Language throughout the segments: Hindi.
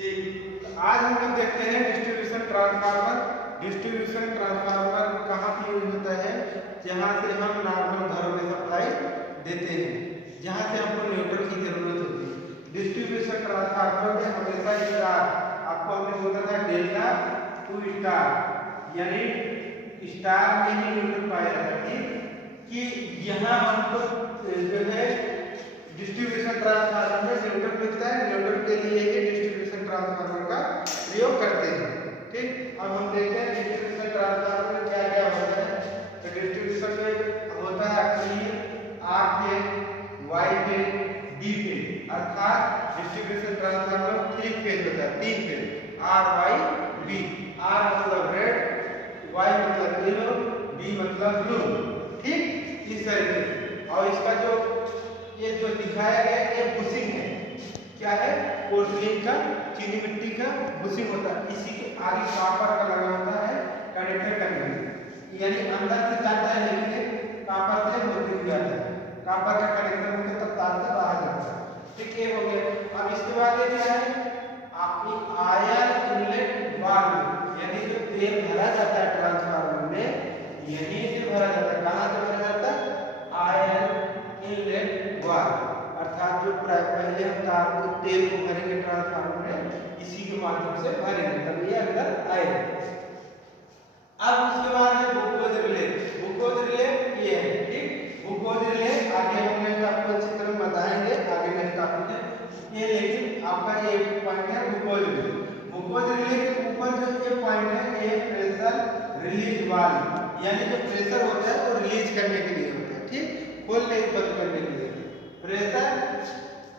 ठीक, तो आज हम लोग देखते हैं डिस्ट्रीब्यूशन ट्रांसफार्मर। डिस्ट्रीब्यूशन ट्रांसफार्मर कहाँ पे यूज होता है? जहाँ से हम नॉर्मल घरों में सप्लाई देते हैं, जहाँ से हमको न्यूट्रल की जरूरत होती है। डिस्ट्रीब्यूशन ट्रांसफार्मर में हमेशा स्टार, आपको हमने बोला था डेल्टा टू स्टार, यानी स्टार में ही न्यूट्रल पाया जाता है। कि यहाँ हमको जो है डिस्ट्रीब्यूशन ट्रांसफार्मर में न्यूट्रल मिलता है, न्यूट्रल के लिए ही डिस्ट्रीब्यूशन ट्रांसफार्मर का प्रयोग करते हैं। ठीक, अब हम देखते हैं डिस्ट्रीब्यूशन ट्रांसफार्मर में क्या क्या होता है। तो डिस्ट्रीब्यूशन में होता है actually R phase, Y phase, D phase, अर्थात डिस्ट्रीब्यूशन ट्रांसफार्मर 3 फेज होता है, 3 phase, R Y B. R मतलब रेड, वाई मतलब येलो, बी मतलब ब्लू। ठीक, इस तरीके से। और इसका जो ये जो दिखाया गया ये बुशिंग है, क्या है? पोर्सिलिन का, चीनी मिट्टी का बुशिंग होता है। इसी के आगे कॉपर का लगा होता है कनेक्टर करने में, यानी अंदर से जाता है लेकिन कॉपर से होते हुए आता है। कॉपर का कनेक्टर होकर तब तार से बाहर जाता है। ठीक, ये हो गया। अब इसके बाद ये क्या है? आपकी आयन इनलेट वाल्व, यानी जो तेल भरा जाता है ट्रांसफार्मर में, यहीं से भरा जाता है। कहाँ से भरा जाता है? आयन इनलेट वाल्व, अर्थात जो पहले हम तार को तेल को भरेंगे ट्रांसफार्मर में, इसी के माध्यम से भरेंगे तब ये अंदर आएगा। अब उसके बाद है ग्लूकोज रिले। ग्लूकोज रिले ये है। ठीक, ग्लूकोज रिले आगे हमने आपको अच्छी तरह बताएंगे आगे मेरे टॉपिक है ये, लेकिन आपका ये पॉइंट है ग्लूकोज रिले। ग्लूकोज रिले के ऊपर जो ये पॉइंट है ये प्रेशर रिलीज वाल्व, यानी जो प्रेशर होता है वो रिलीज करने के लिए होता है। ठीक, खोलने बंद करने के लिए प्रेशर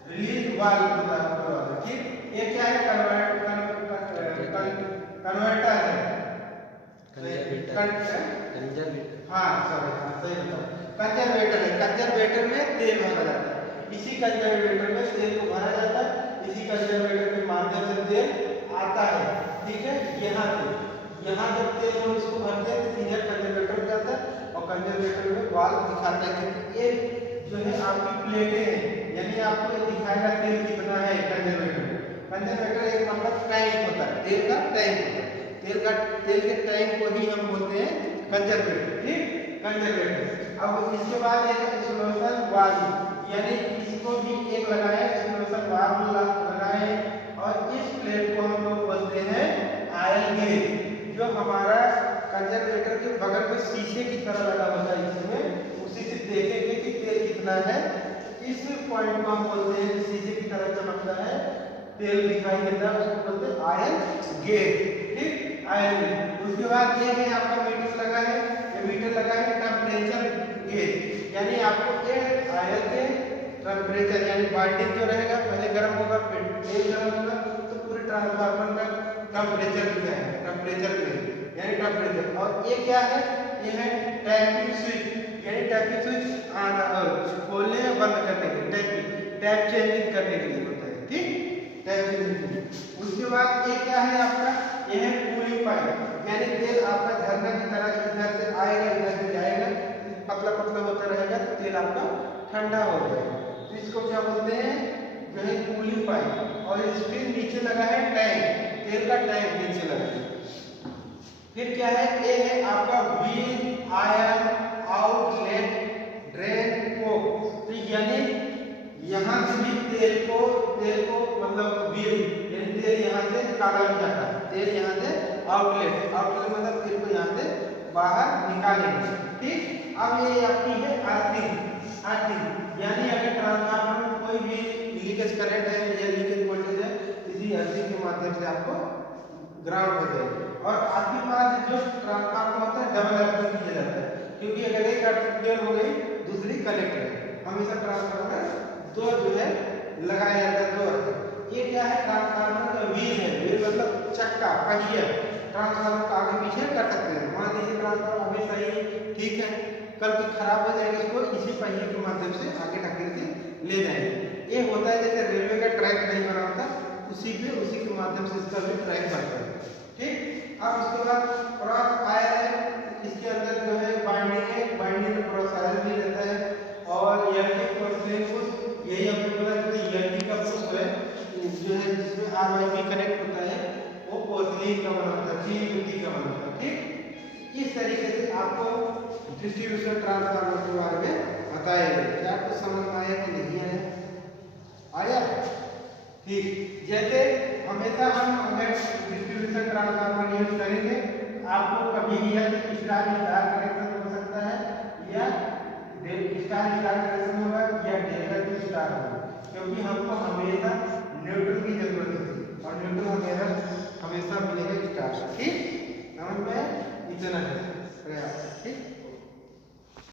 रिलीज वाल्व होता है। ठीक, ये क्या है? कन्वर्टर है, हाँ सॉरी, हाँ सही बताओ, कंजर्वेटर है। कंजर्वेटर में तेल भरा जाता है, इसी कंजर्वेटर में तेल को भरा जाता है, इसी कंजर्वेटर के माध्यम से तेल आता है। ठीक है, यहाँ जब तेल हम इसको भरते हैं तो सीधा कंजर्वेटर जाता है और कंजर्वेटर में वाल्व दिखाता है कि ये जो है आपकी प्लेटें हैं, यानी आपको ये दिखाएगा तेल कितना है कंजर्वेटर में। कंजर्वेटर एक मतलब टैंक होता है, तेल का टैंक होता है। तेल के टैंक को ही हम बोलते हैं कंजर्वेटर। ठीक, कंजर्वेटर। अब इसके बाद ये एक्सप्लोशन वाल्व, यानी इसको भी एक लगाए, एक्सप्लोशन वाल्व लगाए, और इस प्लेट को हम लोग बोलते हैं आयल गेज, जो हमारा कंजर्वेटर के बगल में शीशे की तरह लगा होता है। इसमें उसी से देखेंगे कि तेल कितना है। इस पॉइंट को हम बोलते हैं शीशे की तरह चमकता है, तेल दिखाई देता है, उसको बोलते हैं आयल गेज। ठीक, आयल गेज। उसके बाद ये है आपका मीटर लगा है, ये मीटर लगा है टेम्परेचर गेज, यानी आपको ये आयल के टेम्परेचर, यानी बाइंडिंग जो रहेगा पहले गर्म होगा फिर तेल गर्म होगा तो पूरे ट्रांसफार्मर का टेम्परेचर क्या है? टेम्परेचर गेज, यानी टेम्परेचर। और ये क्या है? ये है टैपिंग स्विच, यानी टैपिंग स्विच खोलने या बंद करने के लिए, टैप चेंजिंग करने के लिए होता है। ठीक, टैप चेंजिंग। उसके बाद ये क्या है आपका? ये है कूलिंग पाइप, यानी तेल आपका झरना की तरह इधर से आएगा इधर से जाएगा, पतला पतला होता रहेगा तो तेल आपका ठंडा हो जाएगा। तो इसको क्या बोलते हैं? जो है कूलिंग पाइप। और इसके नीचे लगा है टैंक, तेल का टैंक नीचे लगा है। फिर क्या है? ये है आपका व्हील आयन आउटलेट ड्रेन को, तो यानी यहाँ से भी तेल को मतलब व्हील, यानी तेल यहाँ से निकाला जाता है, तेल यहाँ से आउटलेट मतलब तेल को यहाँ से बाहर निकालेंगे। ठीक, अब ये आपकी है अर्थिंग, यानी अगर ट्रांसफार्मर में कोई भी लीकेज करंट है या लीकेज वोल्टेज है, इसी अर्थिंग के माध्यम से आपको ग्राउंड हो जाएगा। और आपके पास जो ट्रांसफार्मर होता है डबल अर्थिंग किया जाता है, क्योंकि अगर एक अर्थिंग फेल हो गई दूसरी कनेक्ट है। हमेशा ट्रांसफार्मर दो जो है लगाया जाता है, दो अर्थिंग। ये क्या है? ट्रांसफार्मर का व्हील है, व्हील मतलब चक्का, पहिया। ट्रांसफार्मर को आगे पीछे कर सकते हैं। मान लीजिए ट्रांसफार्मर अभी सही ठीक है, कल को खराब हो जाएगा, इसको इसी पहिए के माध्यम से आगे ढकेल के ले जाएंगे। ये होता है जैसे रेलवे का ट्रैक नहीं बना होता, उसी के माध्यम से इसका भी ट्रैक बनता है। ठीक, अब उसके बाद क्रॉस आयल है, इसके अंदर जो है बाइंडिंग है, बाइंडिंग में क्रॉस आयल भी रहता है। और एलटी पोर्सिलिन पुश, यही हमने बोला कि एलटी का पुश है जो है जिसमें आर वाई बी कनेक्ट होता है वो पोर्सिलीन का बना होता है, चीनी मिट्टी का बना होता है। ठीक, इस तरीके से आपको डिस्ट्रीब्यूशन ट्रांसफार्मर के बारे में बताया गया। क्या आपको समझ में आया कि नहीं आया? आया? ठीक, जैसे हमेशा हम अगर डिस्ट्रीब्यूशन ट्रांसफार्मर यूज करेंगे आपको कभी भी या स्टार स्टार कनेक्शन हो सकता है या स्टार स्टार कनेक्शन होगा या डेल्टा टू स्टार होगा, क्योंकि हमको हमेशा न्यूट्रल की जरूरत है और न्यूट्रल हमेशा मिलेगा स्टार। ठीक, समझ में? इतना है प्रयास।